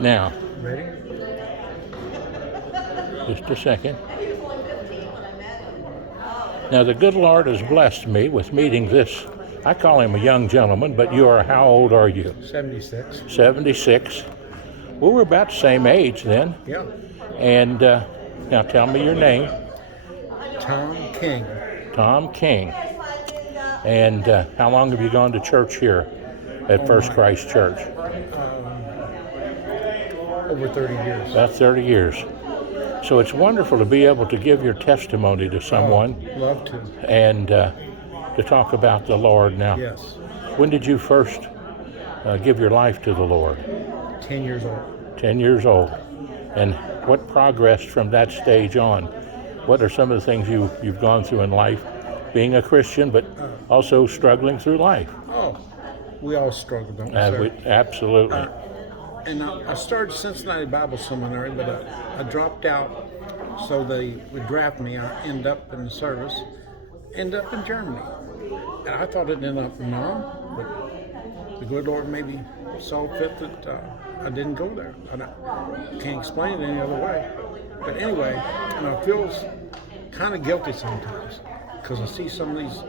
Now, Ready? just a second. Now, the good Lord has blessed me with meeting this. I call him a young gentleman, but how old are you? 76. 76. Well, we're about the same age then. Yeah. And now tell me your name. Tom King. Tom King. And how long have you gone to church here at First Christ Church? Over 30 years. About 30 years. So it's wonderful to be able to give your testimony to someone. Love to. And to talk about the Lord. Now, Yes. when did you first give your life to the Lord? 10 years old. 10 years old. And what progressed from that stage on? What are some of the things you've gone through in life, being a Christian, but also struggling through life? Oh, we all struggle, don't we, sir? Absolutely. And I started Cincinnati Bible Seminary, but I dropped out so they would draft me. I end up in the service, end up in Germany. And I thought it'd end up in Mom, but the good Lord maybe saw fit that I didn't go there. I can't explain it any other way. But anyway, and I feel kind of guilty sometimes because I see some of these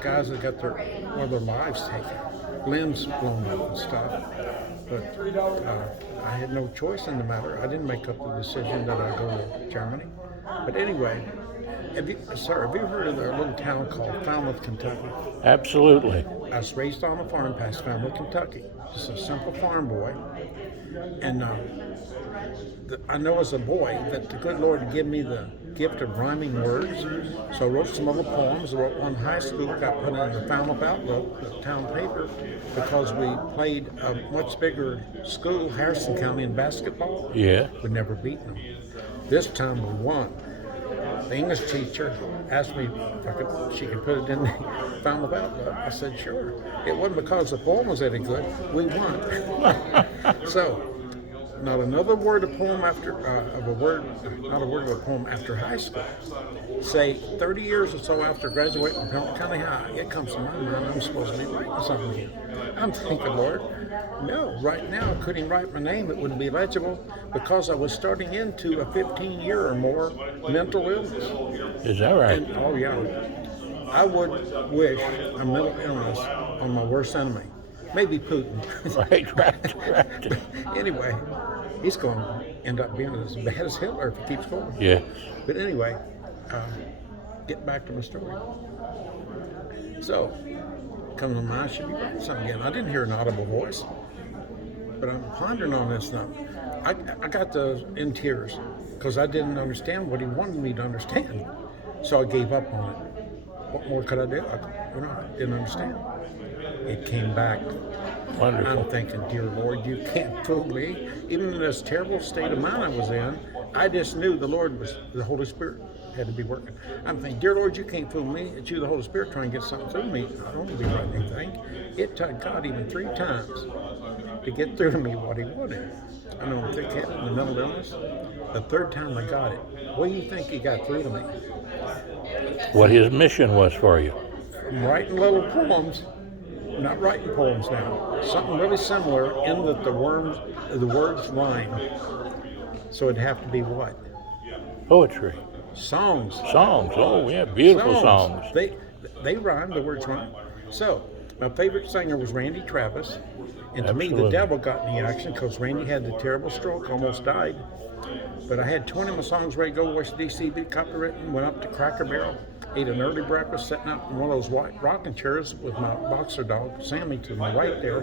guys that got their lives taken, limbs blown up and stuff. But I had no choice in the matter. I didn't make up the decision that I go to Germany. But anyway, have you heard of a little town called Falmouth, Kentucky? Absolutely. I was raised on a farm past Falmouth, Kentucky. Just a simple farm boy. And I know as a boy that the good Lord had given me the gift of rhyming words. So I wrote some little poems. I wrote one in high school, got put in the Falmouth Outlook, the town paper, because we played a much bigger school, Harrison County, in basketball. Yeah. We'd never beaten them. This time we won. The English teacher asked me if she could put it in the Falmouth Outlook. I said, sure. It wasn't because the poem was any good. We won. So, not another word of poem after not a word of a poem after high school. Say 30 years or so after graduating from Hamilton County High, it comes to my mind I'm supposed to be writing something again. I'm thinking, Lord, no, right now I couldn't even write my name. It wouldn't be legible because I was starting into a 15-year or more mental illness. Is that right? And, oh yeah, I would wish a mental illness on my worst enemy. Maybe Putin. Right. Anyway, he's going to end up being as bad as Hitler if he keeps going. Yeah. But anyway, get back to my story. So, comes to mind, I should be writing something again. I didn't hear an audible voice, but I'm pondering on this now. I got in tears because I didn't understand what he wanted me to understand. So I gave up on it. What more could I do? I didn't understand. It came back. Wonderful. I'm thinking, dear Lord, you can't fool me. Even in this terrible state of mind I was in, I just knew the Holy Spirit had to be working. I'm thinking, dear Lord, you can't fool me. It's you, the Holy Spirit, trying to get something through me. I don't want to be writing anything. It took God even 3 times to get through to me what he wanted. I know I'm thick-headed and the mental illness. The 3rd time I got it, what do you think he got through to me? What his mission was for you. I'm writing little poems. I'm not writing poems now. Something really similar in that the words rhyme. So it'd have to be what? Poetry. Songs. Oh yeah, beautiful songs. They rhyme, the words rhyme. So my favorite singer was Randy Travis. And to me, the Absolutely. devil got in the action because Randy had the terrible stroke, almost died. But I had 20 of my songs ready to go, Washington, D.C., be copywritten, went up to Cracker Barrel, ate an early breakfast, sitting up in one of those white rocking chairs with my boxer dog, Sammy, to my right there.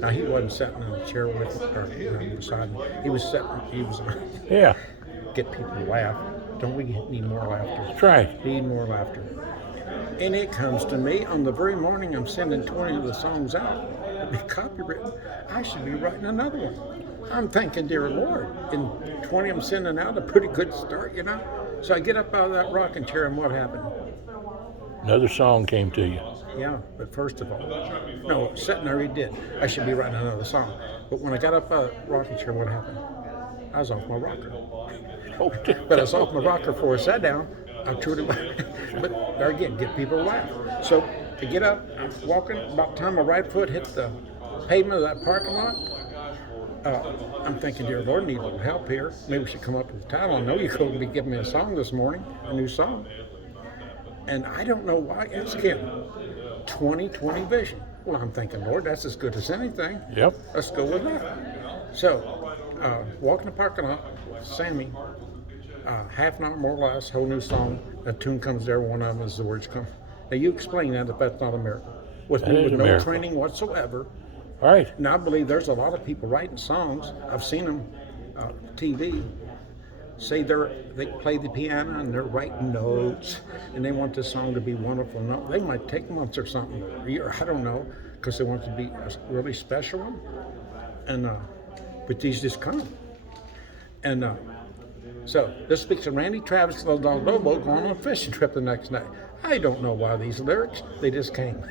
Now, he wasn't sitting in the chair with me, beside me. He was Yeah. get people to laugh. Don't we need more laughter? That's right. Need more laughter. And it comes to me on the very morning I'm sending 20 of the songs out to be copywritten. I should be writing another one. I'm thinking, dear Lord, in 20 I'm sending out, a pretty good start, So I get up out of that rocking chair, and what happened? Another song came to you. Yeah, but first of all, no, sitting there he did. I should be writing another song. But when I got up out of the rocking chair, what happened? I was off my rocker. But I was off my rocker before I sat down. I truly, but there again, get people to laugh. So to get up, I'm walking, about the time my right foot hit the pavement of that parking lot, I'm thinking, dear Lord, I need a little help here. Maybe we should come up with a title. I know you're going to be giving me a song this morning, a new song. And I don't know why. Ask him. 2020 vision. Well, I'm thinking, Lord, that's as good as anything. Yep. Let's go with that. So, walk in the parking lot, Sammy, half an hour more or less, whole new song. A tune comes there, one of them is the words come. Now, you explain that if that's not a miracle. With That me, is with a no miracle. training whatsoever. All right. And I believe there's a lot of people writing songs. I've seen them TV. Say they play the piano and they're writing notes and they want this song to be wonderful. No, they might take months or something, or a year, I don't know, because they want it to be a really special one. And but these just come. And so this speaks of Randy Travis, Little Dog Lobo, going on a fishing trip the next night. I don't know why these lyrics, they just came.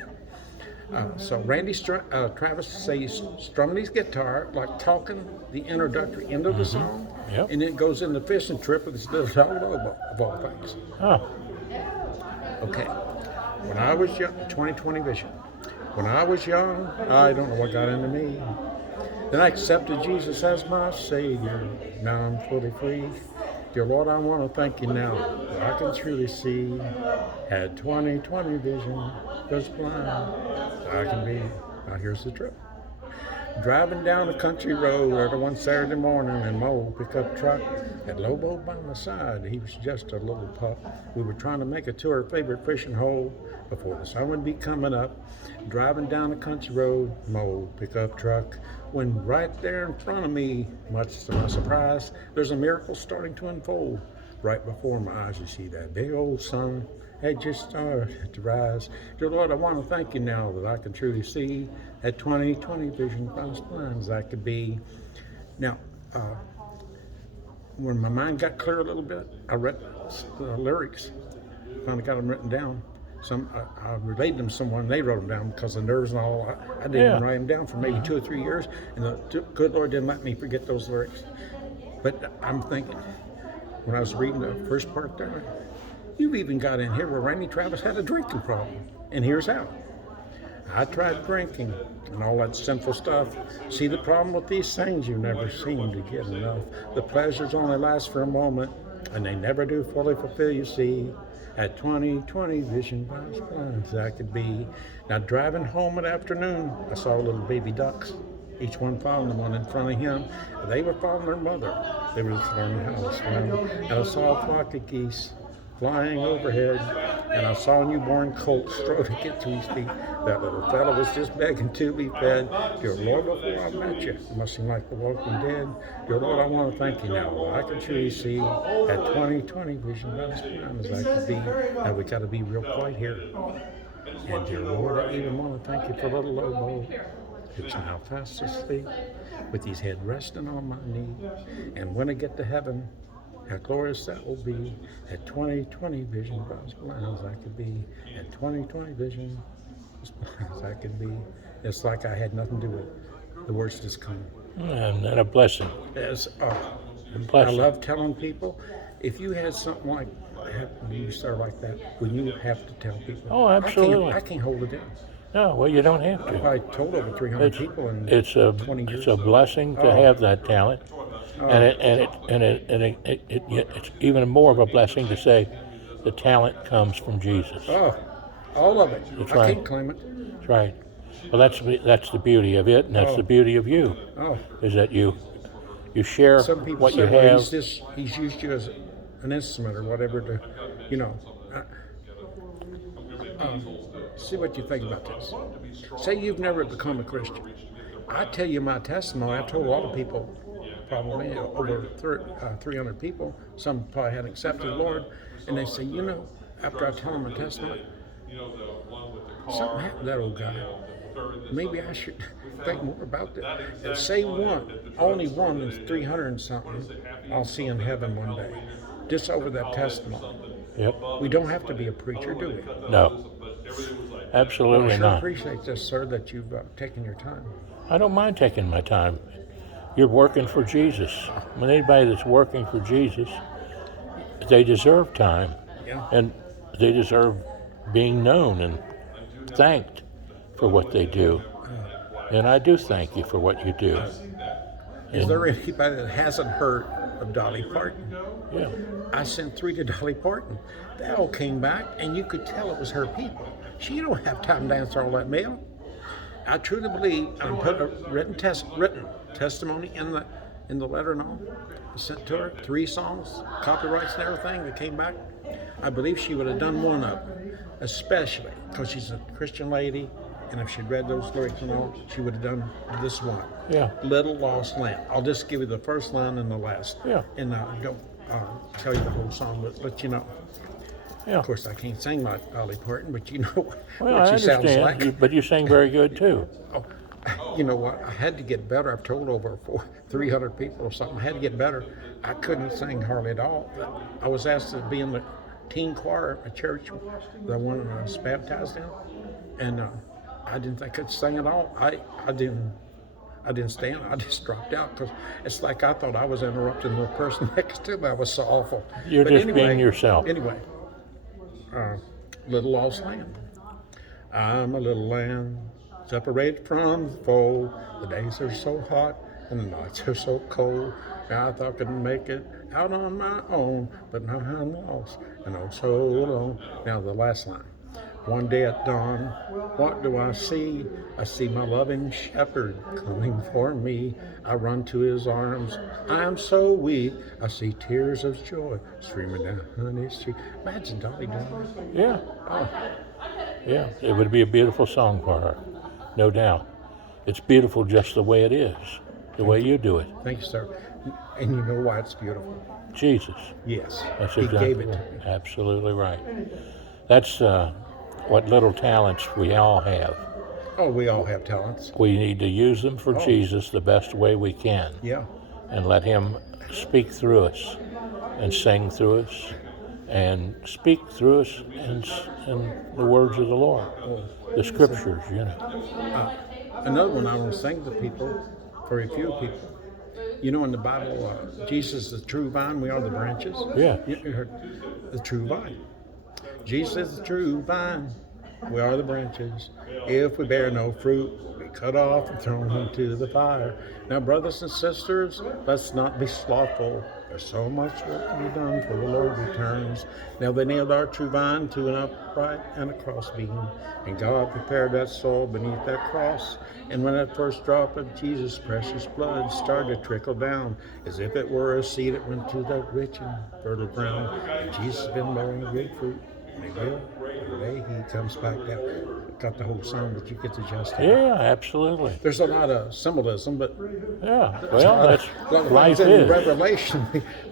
So Randy Travis says strumming his guitar, like talking the introductory end of the song, Yep. and then it goes in the fishing trip with this little dog Lobo, of all things. Oh, Okay. When I was young, 2020 vision. When I was young, I don't know what got into me. Then I accepted Jesus as my Savior. Now I'm fully free. Dear Lord, I want to thank you now that I can truly see. Had 2020 vision, was blind. I can be. Now here's the trip. Driving down a country road early one Saturday morning in my old pickup truck. Had Lobo by my side. He was just a little pup. We were trying to make it to our favorite fishing hole before the sun would be coming up. Driving down a country road in my old pickup truck. When right there in front of me, much to my surprise, there's a miracle starting to unfold. Right before my eyes, you see that big old sun had just started to rise. Dear Lord, I want to thank you now that I can truly see that 2020 vision as blind as I could be. Now, when my mind got clear a little bit, I read the lyrics, finally got them written down. I relayed them to someone, they wrote them down because of nerves and all. I didn't even write them down for maybe 2 or 3 years, and the good Lord didn't let me forget those lyrics. But I'm thinking, when I was reading the first part there, you've even got in here where Randy Travis had a drinking problem, and here's how. I tried drinking and all that sinful stuff. See the problem with these things, you never seem to get enough. The pleasures only last for a moment, and they never do fully fulfill, you see. At 2020 vision, as blind as I could be. Now driving home at afternoon, I saw little baby ducks, each one following the one in front of him. They were following their mother. They were just learning how to swim. And I saw a flock of geese flying overhead, and I saw a newborn colt struggle to get to his feet. That little fella was just begging to be fed. Dear Lord, before I met you, it must seem like the walking dead. Dear Lord, I want to thank you now. I can truly see at 2020 vision as blind as I could be. Now we got to be real quiet here. And dear Lord, I even want to thank you for little Lobo, who's now fast asleep, with his head resting on my knee. And when I get to heaven, how glorious that will be. At 2020 vision, as blind as I could be. At 2020 vision, as blind as I could be. It's like I had nothing to do with it. The words just come. and a blessing. Yes, A I blessing. love telling people, if you had something like you start like that, when you have to tell people. Oh, absolutely. I can't hold it in. No, well, you don't have to. I told over 300 people in It's 20 years. it's a blessing to have that talent, and it's even more of a blessing to say the talent comes from Jesus. Oh, all of it. That's I right. can't claim it. That's right. Well, that's the beauty of it, and that's the beauty of you, Oh, is that you share some people what say, you well, have. he's used you as an instrument or whatever to, you know. See what you think about this. Say you've never become a Christian. I tell you my testimony. I told a lot of people, probably over 300 people. Some probably hadn't accepted the Lord, and they say, you know, after I tell them my testimony, something happened to that old guy. Maybe I should think more about that. And say one, only one is 300 and something, I'll see in heaven one day. Just over that testimony. Yep. We don't have to be a preacher, do we? No. I Absolutely sure not. appreciate this, sir, that you've taken your time. I don't mind taking my time. You're working for Jesus. When anybody that's working for Jesus, they deserve time, Yeah. and they deserve being known and thanked for what they do. And I do thank you for what you do. Is there anybody that hasn't heard of Dolly Parton? Yeah. I sent 3 to Dolly Parton. They all came back, and you could tell it was her people. She don't have time to answer all that mail. I truly believe, and I put a written testimony in the letter and all. I sent to her 3 songs, copyrights and everything that came back. I believe she would have done one of them, especially because she's a Christian lady, and if she'd read those lyrics and all, she would have done this one. Yeah. Little Lost Lamb. I'll just give you the first line and the last. Yeah. And don't tell you the whole song, but let you know. Yeah. Of course, I can't sing like Dolly Parton, but you know Well, what I she sounds understand, like. but you sing very good too. Oh, you know what? I had to get better. I've told over 300 people or something. I had to get better. I couldn't sing hardly at all. I was asked to be in the teen choir at a church that I was baptized in, and I didn't think I could sing at all. I didn't stand. I just dropped out because it's like I thought I was interrupting the person next to me. I was so awful. You're But just anyway, being yourself. Anyway, Little Lost Lamb. I'm a little lamb separated from the fold. The days are so hot and the nights are so cold. I thought I could make it out on my own, but now I'm lost and oh so alone. Now the last line. One day at dawn, what do I see? I see my loving shepherd coming for me. I run to his arms. I'm so weak. I see tears of joy streaming down his cheek. Imagine Dolly doing that. Yeah. Oh, Yeah. It would be a beautiful song for her, no doubt. It's beautiful just the way it is, the way you do it. thank you, sir. And you know why it's beautiful? Jesus. Yes. That's He exactly gave it to me. absolutely right. That's what little talents we all have. Oh, we all have talents. We need to use them for Jesus the best way we can, Yeah. and let him speak through us and sing through us and speak through us in the words of the Lord, the scriptures, you know. Another one I want to sing to people, for a few people. You know, in the Bible, Jesus is the true vine, we are the branches. Yeah. You heard the true vine. Jesus is the true vine, we are the branches. If we bear no fruit, we cut off and thrown into the fire. Now, brothers and sisters, let's not be slothful. There's so much work to be done for the Lord returns. Now they nailed our true vine to an upright and a crossbeam, and God prepared that soil beneath that cross. And when that first drop of Jesus' precious blood started to trickle down, as if it were a seed that went to that rich and fertile ground, and Jesus has been bearing great fruit. And he will, the day he comes back down. Got the whole song, but you get the gist of it. Yeah, absolutely. There's a lot of symbolism, but Yeah, well, that's like life in is. Revelation,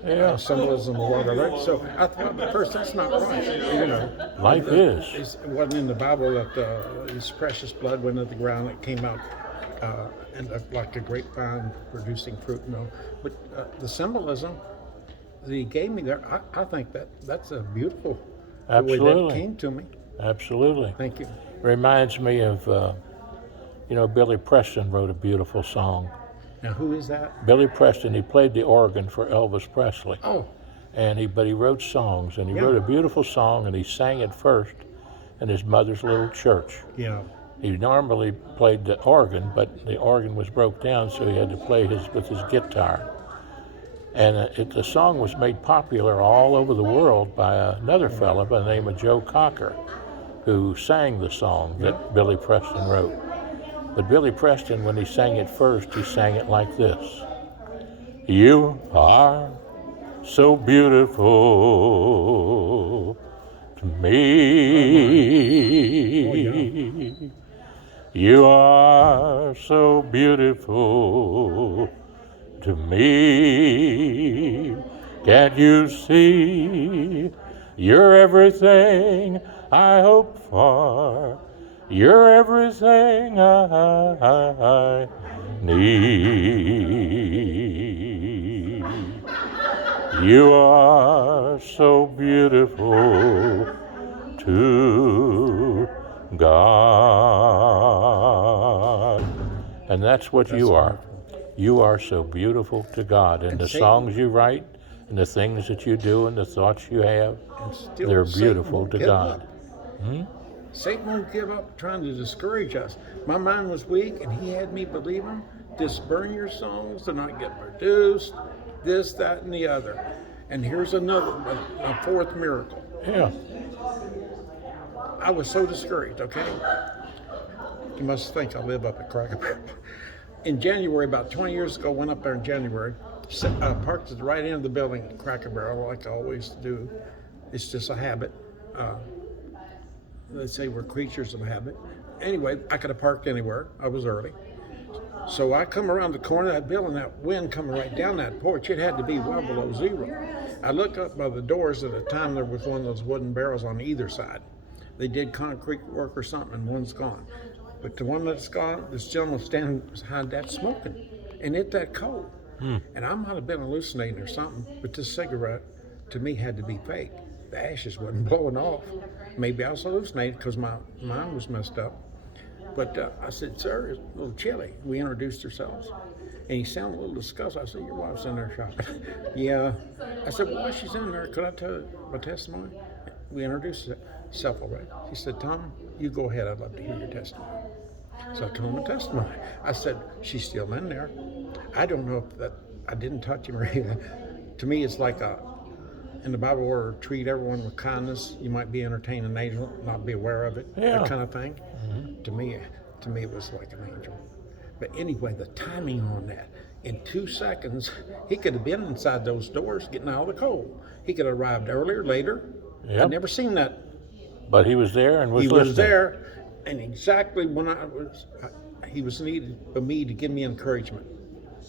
Yeah. symbolism of what I read. So I thought at first that's not right. You know, Life is. It wasn't in the Bible that his precious blood went into the ground. It came out and looked like a grapevine producing fruit. You know, but the symbolism that he gave me there, I think that's a beautiful the way that Absolutely. came to me. Absolutely. Thank you. Reminds me of, Billy Preston wrote a beautiful song. Now, who is that? Billy Preston, he played the organ for Elvis Presley. Oh, But he wrote songs, and he Yeah. wrote a beautiful song, and he sang it first in his mother's little church. yeah. He normally played the organ, but the organ was broke down, so he had to play with his guitar. And the song was made popular all over the world by another fella by the name of Joe Cocker, who sang the song that Billy Preston wrote. But Billy Preston, when he sang it first, he sang it like this. You are so beautiful to me. You are so beautiful to me. Can't you see? You're everything I hope for. You're everything I need. You are so beautiful to God. And that's what you are. You are so beautiful to God. And the Satan- songs you write, and the things that you do, and the thoughts you have, And still they're Satan beautiful won't to give God. up. Satan won't give up trying to discourage us. My mind was weak, and he had me believing Just burn your songs. They're not getting produced. This, that, and the other. And here's another, a fourth miracle. Yeah. I was so discouraged, okay? You must think I live up at Cracker Barrel. In January, about 20 years ago, went up there in January, parked at the right end of the building at Cracker Barrel, like I always do. It's just a habit. They say we're creatures of habit. Anyway, I could have parked anywhere. I was early. So I come around the corner of that building, that wind coming right down that porch, it had to be well below zero. I look up by the doors. At the time, there was one of those wooden barrels on either side. They did concrete work or something, and one's gone. But the one that's gone, this gentleman was standing behind that smoking, and it that cold. And I might have been hallucinating or something, but this cigarette, to me, had to be fake. The ashes wasn't blowing off. Maybe I was hallucinating because my mind was messed up. But I said, sir, it's a little chilly. We introduced ourselves. And he sounded a little disgusted. I said, your wife's in there shopping. Yeah. I said, well, while she's in there, could I tell you my testimony? We introduced ourselves already. He said, Tom, you go ahead. I'd love to hear your testimony. So I told him the testimony. I said, she's still in there. I don't know if that, I didn't touch him or anything. To me, it's like in the Bible where treat everyone with kindness. You might be entertaining an angel, not be aware of it, that kind of thing. Mm-hmm. To me, it was like an angel. But anyway, the timing on that, in 2 seconds, he could have been inside those doors getting out of the cold. He could have arrived earlier, later. Yep. I'd never seen that. But he was there and was listening. He was there, and exactly when he was needed for me to give me encouragement.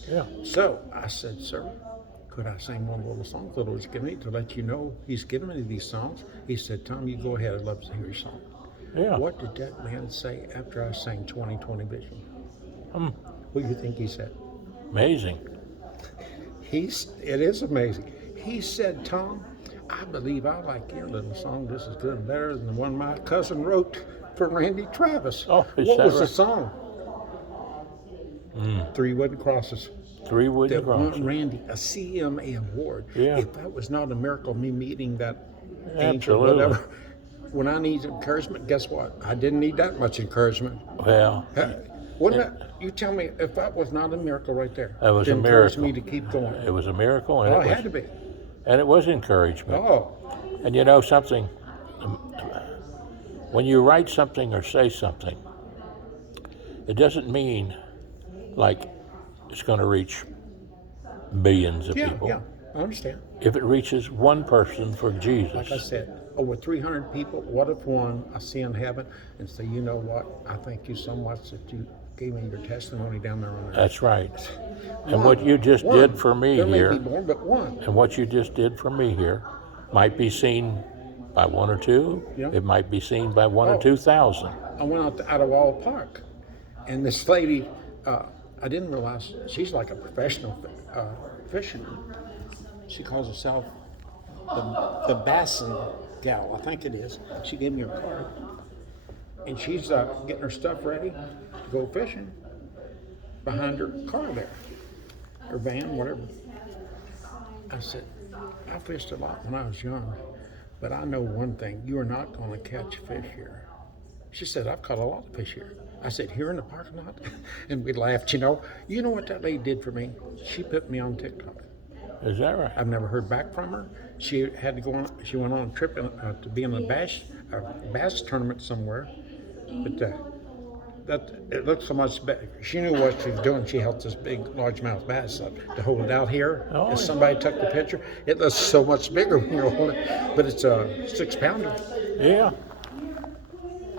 Yeah. So I said, sir, could I sing one little song the Lord's given me to let you know he's given me these songs? He said, Tom, you go ahead. I'd love to hear your song. Yeah. What did that man say after I sang 20/20 Vision? What do you think he said? Amazing. It is amazing. He said, Tom, I believe I like your little song just as good and better than the one my cousin wrote for Randy Travis. Oh, what was the song? 3 Wooden Crosses. 3 Wooden Crosses. Won Randy a CMA award. Yeah. If that was not a miracle, me meeting that Absolutely. angel, whatever. When I need encouragement, guess what? I didn't need that much encouragement. Well, you tell me if that was not a miracle right there? That was a miracle. Me to keep going. It was a miracle, and it had to be. And it was encouragement. Oh. And you know something? When you write something or say something, it doesn't mean like it's going to reach millions of people. Yeah, I understand. If it reaches one person for Jesus. Like I said, over 300 people, what if one I see in heaven and say, you know what, I thank you so much that you gave me your testimony down there on earth. That's right. And what you just did for me there here, may be more, but one. And what you just did for me here might be seen by 1 or 2. Yeah. It might be seen by 1 or 2,000. I went out to Ottawa Park, and this lady, I didn't realize she's like a professional fisherman. She calls herself the Bassin gal, I think it is. She gave me her card, and she's getting her stuff ready to go fishing behind her car there, her van, whatever. I said, I fished a lot when I was young, but I know one thing, you are not going to catch fish here. She said, I've caught a lot of fish here. I said, here in the parking lot? And we laughed, you know what that lady did for me? She put me on TikTok. Is that right? I've never heard back from her. She had to go on. She went on a trip to be in a bass tournament somewhere, but it looked so much better. She knew what she was doing. She held this big largemouth bass up to hold it out here. Oh, if somebody took the picture, it looks so much bigger when you're holding it, but it's a 6-pounder. Yeah.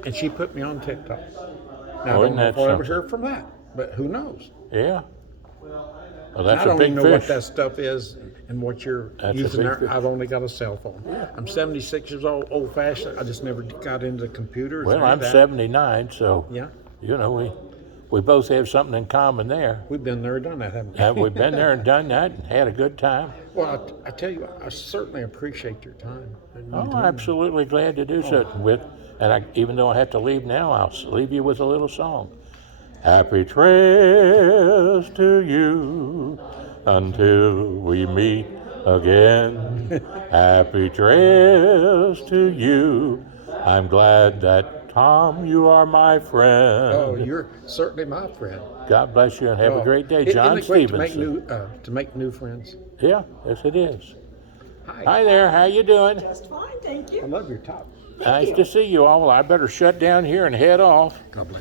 And she put me on TikTok. Now, I don't know if I'll ever hear from that, but who knows? Yeah. Well, that's I don't a big even know fish. what that stuff is and what you're using there. Fish. I've only got a cell phone. Yeah. I'm 76 years old-fashioned. I just never got into the computers. Well, I'm 79, so yeah. You know, we both have something in common there. We've been there and done that, haven't we? We've been there and done that and had a good time. Well, I tell you, I certainly appreciate your time. I'm absolutely glad to do something with. And even though I have to leave now, I'll leave you with a little song. Happy trails to you until we meet again. Happy trails to you. I'm glad that Tom, you are my friend. Oh, you're certainly my friend. God bless you and have a great day. Isn't John it great Stephenson. to make new friends? Yeah, yes it is. Hi. Hi there, how you doing? Just fine, thank I you. love your top. Nice to see you all. Well, I better shut down here and head off. God bless.